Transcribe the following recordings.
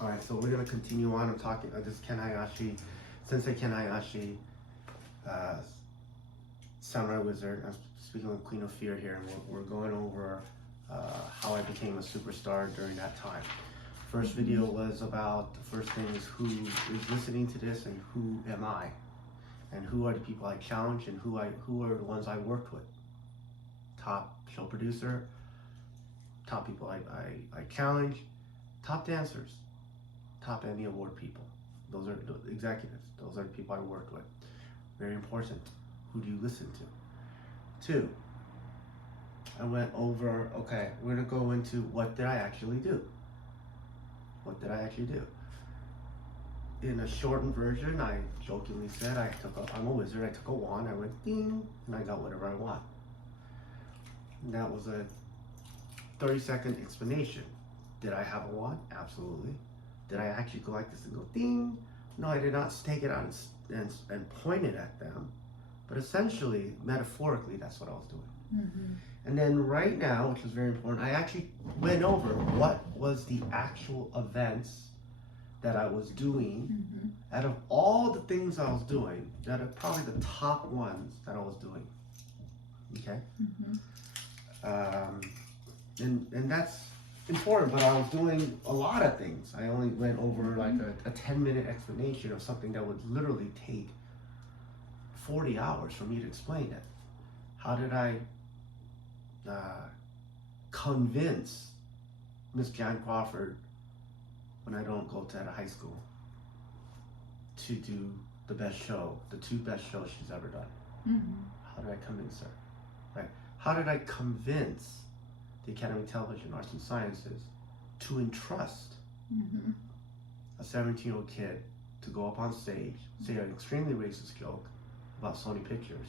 All right, so we're gonna continue on. I'm talking. This is Ken Hayashi, Sensei Ken Hayashi, uh, Samurai Wizard. I'm speaking with Queen of Fear here, and we're going over how I became a superstar during that time. First video was about the first thing is who is listening to this and who am I, and who are the people I challenge and who are the ones I worked with. Top show producer, top people I challenge, top dancers, top Emmy Award people. Those are the executives. Those are the people I worked with. Very important. Who do you listen to? 2, I went over, okay, we're gonna go into what did I actually do? What did I actually do? In a shortened version, I jokingly said I'm a wizard, I took a wand, I went ding, and I got whatever I want. And that was a 30-second explanation. Did I have a wand? Absolutely. Did I actually go like this and go ding? No, I did not take it out and point it at them. But essentially, metaphorically, that's what I was doing. Mm-hmm. And then right now, which was very important, I actually went over what was the actual events that I was doing. Mm-hmm. Out of all the things I was doing, that are probably the top ones that I was doing. Okay? Mm-hmm. And that's important, but I was doing a lot of things. I only went over like a 10-minute explanation of something that would literally take 40 hours for me to explain it. How did I convince Miss Jan Crawford, when I don't go to high school, to do the best show, the 2 best shows she's ever done? Mm-hmm. How did I convince her? Right? How did I convince the Academy of Television Arts and Sciences to entrust Mm-hmm. a 17-year-old kid to go up on stage, say an extremely racist joke about Sony Pictures,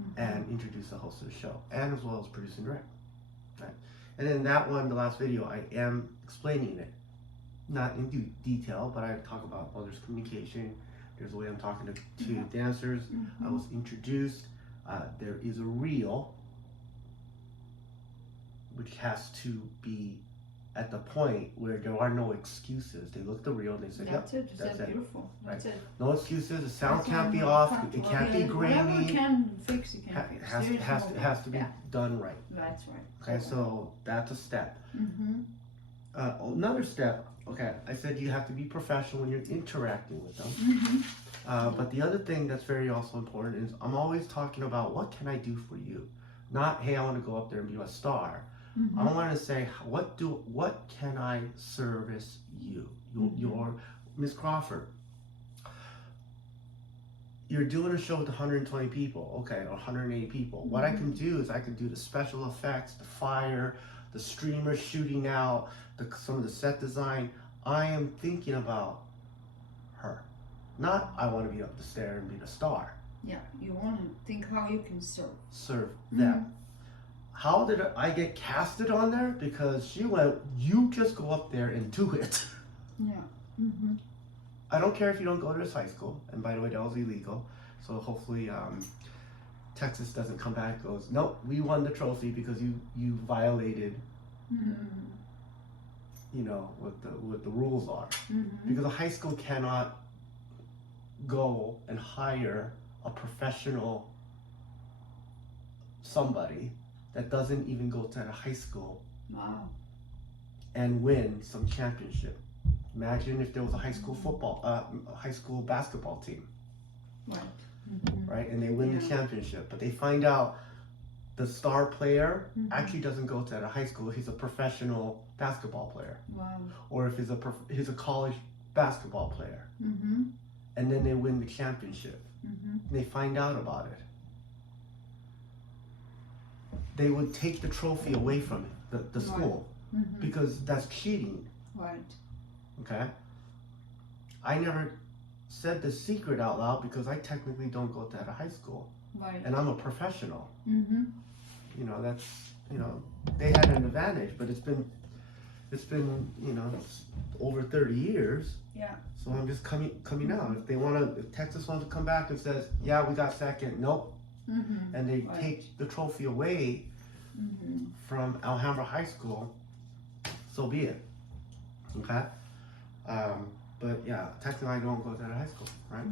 Mm-hmm. and introduce the host of the show, and as well as produce and direct. Right? And then that one, the last video, I am explaining it, not in detail, but I talk about, well, there's communication, there's the way I'm talking to dancers. Mm-hmm. I was introduced. There is a reel which has to be at the point where there are no excuses. They look at the reel and they say, That's yep, it. that's it. Beautiful. That's Right. it. No excuses. The sound That's can't why be I'm off. not It can't be Whatever grainy. can fix, you can fix. There is no- Has to be yeah. done right. That's right. Okay, so that's a step. Mm-hmm. Another step, okay, I said you have to be professional when you're interacting with them. Mm-hmm. But the other thing that's very also important is I'm always talking about what can I do for you? Not, hey, I want to go up there and be a star. Mm-hmm. I want to say, what can I service you? Your Miss Crawford. You're doing a show with 120 people, okay, or 180 people. What I can do is I can do the special effects, the fire, the streamers shooting out, some of the set design. I am thinking about her. Not I want to be up the stair and be the star. Yeah, you want to think how you can serve. Serve them. How did I get casted on there? Because she went, you just go up there and do it. Yeah. Mm-hmm. I don't care if you don't go to this high school. And by the way, that was illegal. So hopefully Texas doesn't come back and goes, nope, we won the trophy because you violated, you know, what the rules are. Mm-hmm. Because a high school cannot go and hire a professional somebody that doesn't even go to a high school Wow. and win some championship. Imagine if there was a high school high school basketball team, Right. Mm-hmm. right? And they win the championship, but they find out the star player Mhm. actually doesn't go to a high school. He's a professional basketball player, Wow. or if he's a college basketball player, Mm-hmm. and then they win the championship. Mm-hmm. They find out about it. They would take the trophy away from the school Mm-hmm. because that's cheating. Right. Okay? I never said the secret out loud because I technically don't go to that high school. Right. And I'm a professional. Mm-hmm. You know, that's, you know, they had an advantage, but it's been, you know, over 30 years. Yeah. So I'm just coming out. If Texas wants to come back and says, yeah, we got second, nope. Mm-hmm. And they Right. take the trophy away Mm-hmm. from Alhambra High School, so be it. Okay? But yeah, technically I don't go to that high school, right?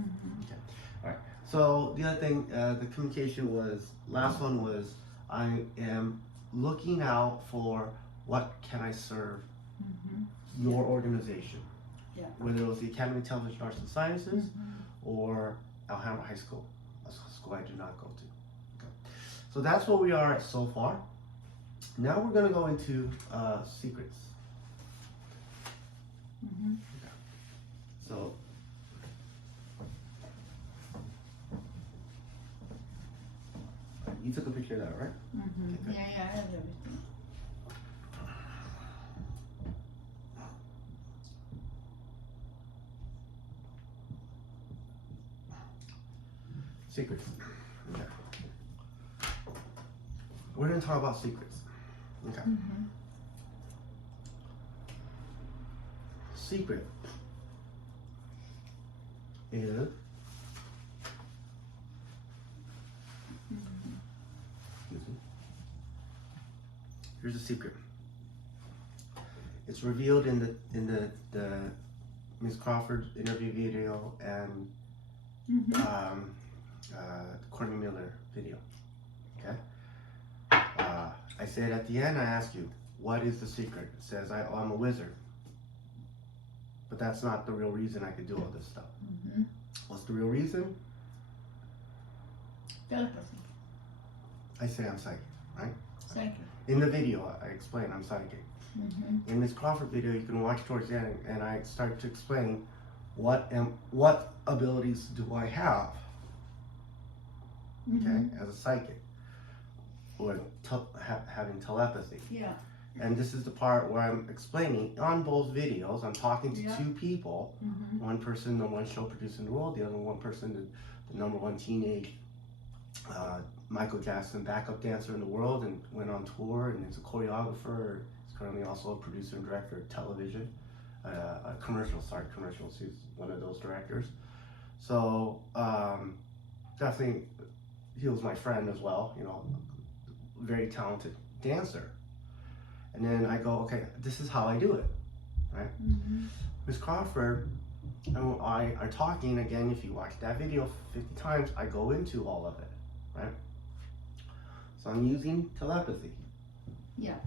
Okay. All right. So the other thing, the communication was, last one was, I am looking out for what can I serve your organization. Yeah. Whether it was the Academy of Television Arts and Sciences or Alhambra High School, a school I do not go to. Okay. So that's what we are at so far. Now we're going to go into secrets. So, you took a picture of that, right? Okay. Yeah, I have everything. Secrets. Okay. We're going to talk about secrets. Okay. Secret is excuse me. Here's a secret. It's revealed in the Ms. Crawford interview video and Courtney Miller video. Okay. I said at the end, I asked you, what is the secret? It says I'm a wizard. But that's not the real reason I could do all this stuff. What's the real reason? Telepathy. I say I'm psychic, right? Psychic. In the video, I explain I'm psychic. In this Crawford video, you can watch towards the end, and I start to explain what abilities do I have, okay, as a psychic, or having telepathy. Yeah. And this is the part where I'm explaining on both videos. I'm talking to two people. One person, the one show producer in the world. The other one person, the number one teenage Michael Jackson backup dancer in the world, and went on tour. And is a choreographer. He's currently also a producer and director of television, commercials. He's one of those directors. So definitely, he was my friend as well. You know, very talented dancer. And then I go, okay, this is how I do it, right? Ms. Crawford and I are talking again. If you watch that video 50 times, I go into all of it, right? So I'm using telepathy. Yeah.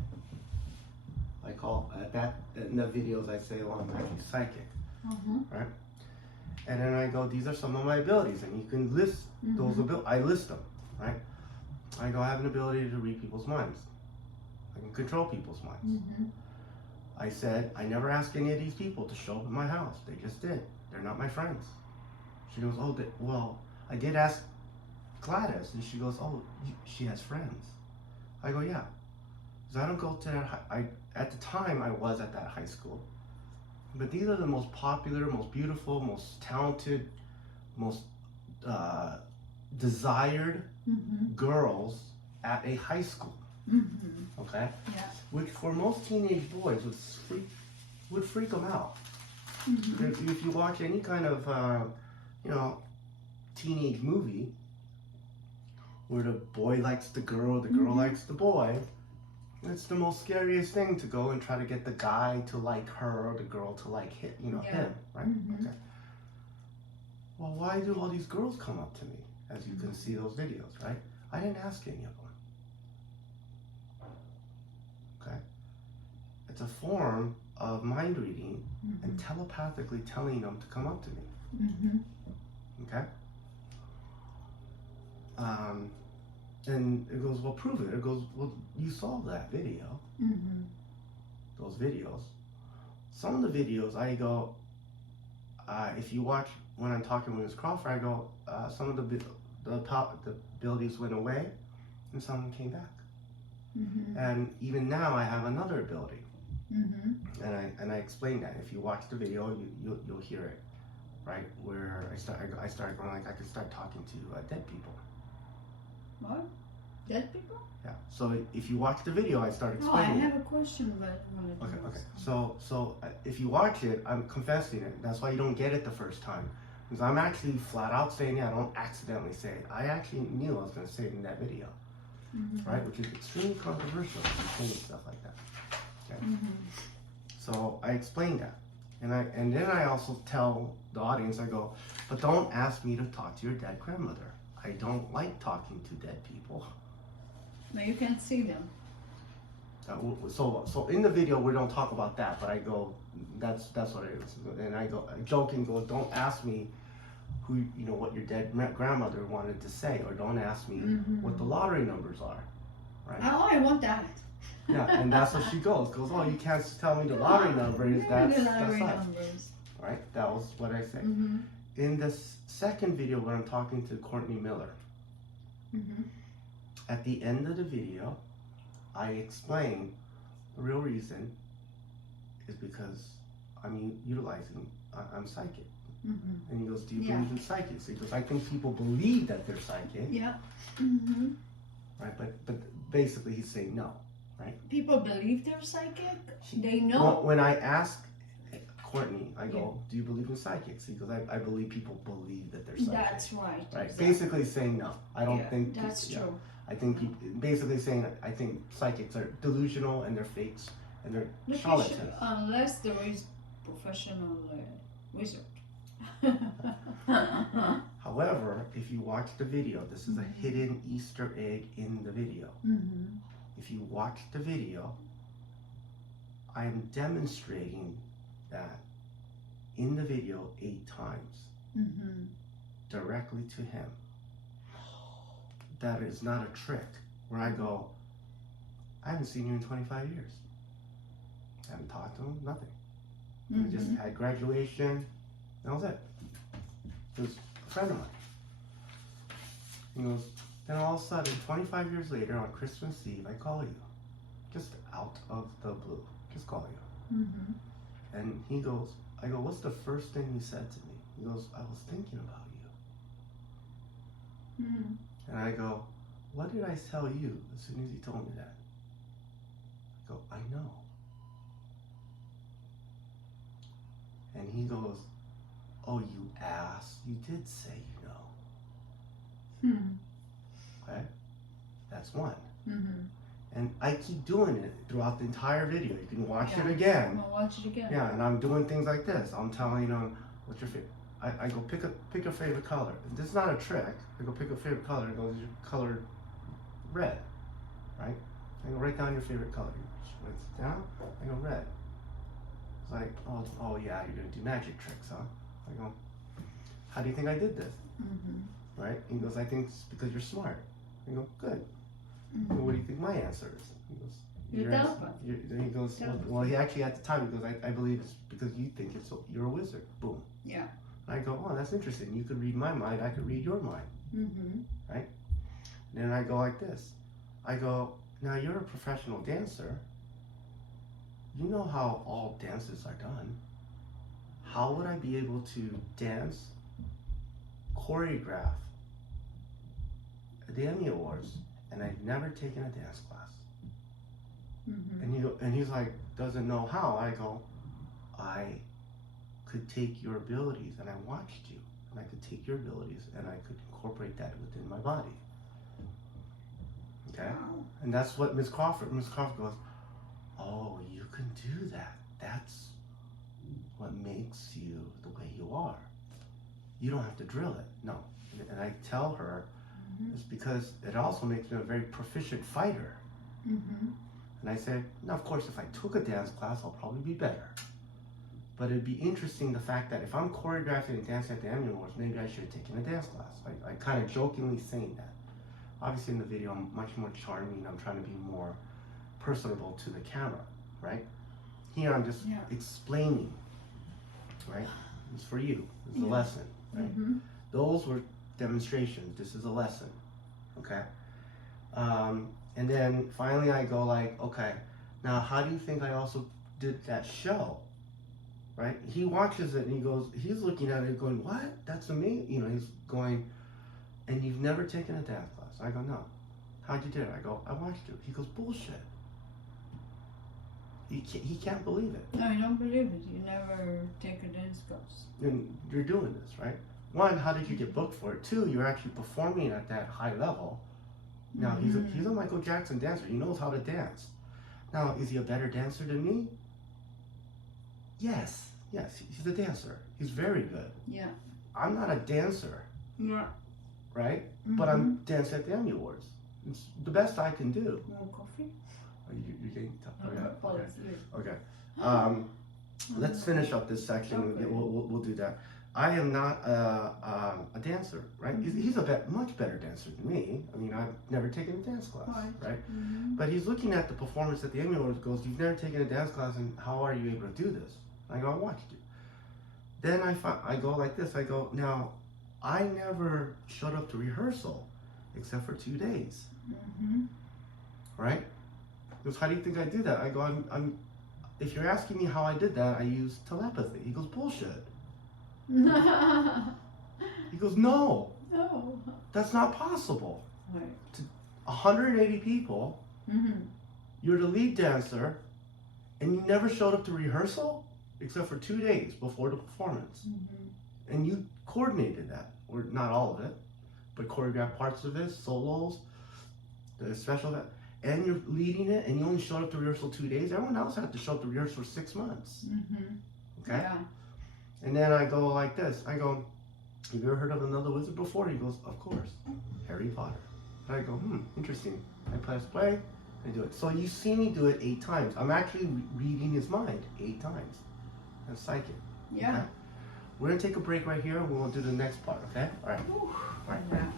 I call that in the videos I say, well, I'm actually psychic, right? And then I go, these are some of my abilities, and you can list those abilities. I list them, right? I go, I have an ability to read people's minds. I can control people's minds. I said, I never asked any of these people to show up at my house. They just did. They're not my friends. She goes, oh, well, I did ask Gladys. And she goes, oh, she has friends. I go, yeah. Because I don't go to that, at the time I was at that high school. But these are the most popular, most beautiful, most talented, most desired girls at a high school. Okay? Yeah. Which for most teenage boys would freak them out. If you watch any kind of, teenage movie where the boy likes the girl likes the boy, it's the most scariest thing to go and try to get the guy to like her or the girl to like him, him, right? Okay. Well, why do all these girls come up to me, as you can see those videos, right? I didn't ask any of them. Okay? It's a form of mind reading and telepathically telling them to come up to me. Okay? And it goes, well, prove it. It goes, well, you saw that video. Those videos. Some of the videos, I go, if you watch when I'm talking with Ms. Crawford, I go, some of the abilities went away and some came back. And even now I have another ability. And I explain that. If you watch the video, you'll hear it, right? Where I start going, like, I could start talking to dead people. What? Dead people? Yeah. So if you watch the video, I start Oh, I explaining. have a question about one of those. Okay. So if you watch it, I'm confessing it. That's why you don't get it the first time. Because I'm actually flat out saying it. I don't accidentally say it. I actually knew I was going to say it in that video. Right? Which is extremely controversial. Saying stuff like that. Okay. So I explained that. And then I also tell the audience, I go, but don't ask me to talk to your dead grandmother. I don't like talking to dead people. No, you can't see them. So in the video we don't talk about that, but I go, that's what it is. And I go, I joke and go, don't ask me who, what your dead grandmother wanted to say, or don't ask me what the lottery numbers are, right? Oh, I want that. Yeah, and that's what she goes, oh, you can't tell me the lottery numbers, that's the lottery us. numbers. Right, that was what I say. In the second video when I'm talking to Courtney Miller, at the end of the video, I explain the real reason is because I'm psychic. And he goes, do you believe in psychics? He goes, I think people believe that they're psychic. Yeah. Right, but basically he's saying no, right? People believe they're psychic? They know. When I ask Courtney, I go, do you believe in psychics? He goes, I believe people believe that they're psychic. That's right. Right, Exactly. basically saying no. I don't think that's true. I think basically saying I think psychics are delusional and they're fakes and they're charlatans. Unless there is professional wizard. However, if you watch the video, this is a hidden Easter egg in the video. If you watch the video, I am demonstrating that in the video 8 times directly to him. That is not a trick where I go, I haven't seen you in 25 years. I haven't talked to him, nothing. We just had graduation, that was it. He was a friend of mine. He goes, then all of a sudden, 25 years later on Christmas Eve, I call you. Just out of the blue. Just call you. And he goes, I go, what's the first thing you said to me? He goes, I was thinking about you. And I go, what did I tell you as soon as you told me that? I go, I know. And he goes, oh, you ass, you did say you know. Okay? That's one. And I keep doing it throughout the entire video. You can watch it again. I'll watch it again. Yeah, and I'm doing things like this. I'm telling them, what's your favorite? I go pick a favorite color. This is not a trick. I go pick a favorite color. It goes, your color red, right? I go write down your favorite color. She writes it down. I go red. It's like, oh yeah, you're gonna do magic tricks, huh? I go, how do you think I did this? Right? He goes, I think it's because you're smart. I go, good. Well, what do you think my answer is? He goes, You're telepathy. He goes, well, he actually at the time he goes, I believe it's because you think you're a wizard. Boom. Yeah. I go, oh, that's interesting. You could read my mind. I could read your mind. Right? And then I go like this. I go, now you're a professional dancer. You know how all dances are done. How would I be able to dance, choreograph at the Emmy Awards, and I've never taken a dance class? And he's like, doesn't know how. I go, I could take your abilities, and I watched you, and I could take your abilities and I could incorporate that within my body. Okay? And that's what Miss Crawford goes, oh, you can do that. That's what makes you the way you are. You don't have to drill it. No. And I tell her, it's because it also makes me a very proficient fighter. And I said, now of course if I took a dance class, I'll probably be better. But it'd be interesting the fact that if I'm choreographing and dancing at the Emmy Awards, maybe I should have taken a dance class. I kind of jokingly saying that. Obviously in the video I'm much more charming, I'm trying to be more personable to the camera, right? Here I'm just explaining, right? It's for you, it's a lesson, right? Those were demonstrations, this is a lesson, okay? And then finally I go like, okay, now how do you think I also did that show? Right? He watches it and he goes, he's looking at it going, what? That's amazing. He's going, and you've never taken a dance class. I go, no. How'd you do it? I go, I watched it. He goes, bullshit. He can't believe it. No, I don't believe it. You never take a dance class. And you're doing this, right? One, how did you get booked for it? Two, you're actually performing at that high level. Now, he's a Michael Jackson dancer. He knows how to dance. Now, is he a better dancer than me? Yes, he's a dancer. He's very good. Yeah. I'm not a dancer, Yeah. right? But I'm dancing at the Emmy Awards. It's the best I can do. More coffee? Are you getting tough? Oh, Okay. it's here. Okay. Let's finish up this section. Okay. We'll do that. I am not a dancer, right? He's a much better dancer than me. I mean, I've never taken a dance class, right? But he's looking at the performance at the Emmy Awards, goes, "You've never taken a dance class, and how are you able to do this?" I go, "I watched you." Then I go like this. I go, "Now, I never showed up to rehearsal except for 2 days, right?" He goes, "How do you think I do that?" I go, I'm if you're asking me how I did that, I use telepathy." He goes, "Bullshit." He goes, "No, No. that's not possible. Right. 180 people, you're the lead dancer, and you never showed up to rehearsal except for 2 days before the performance. And you coordinated that, or not all of it, but choreographed parts of it, solos, the special event, and you're leading it, and you only showed up to rehearsal 2 days. Everyone else had to show up to rehearsal for 6 months. Okay? Yeah. And then I go like this. I go, "Have you ever heard of another wizard before?" He goes, "Of course, Harry Potter." And I go, interesting. I press play, I do it. So you see me do it 8 times. I'm actually reading his mind 8 times. That's psychic. Yeah. Okay? We're gonna take a break right here. We'll do the next part, okay? All right. Whew. All right. Yeah.